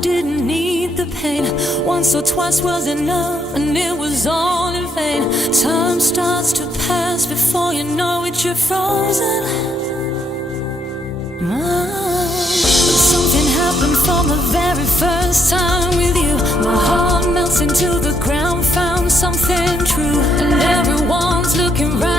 didn't need the pain. Once or twice was enough, and it was all in vain. Time starts to pass before you know it, you're frozen. But something happened from the very first time with you. My heart melts into the ground, found something true, and everyone's looking right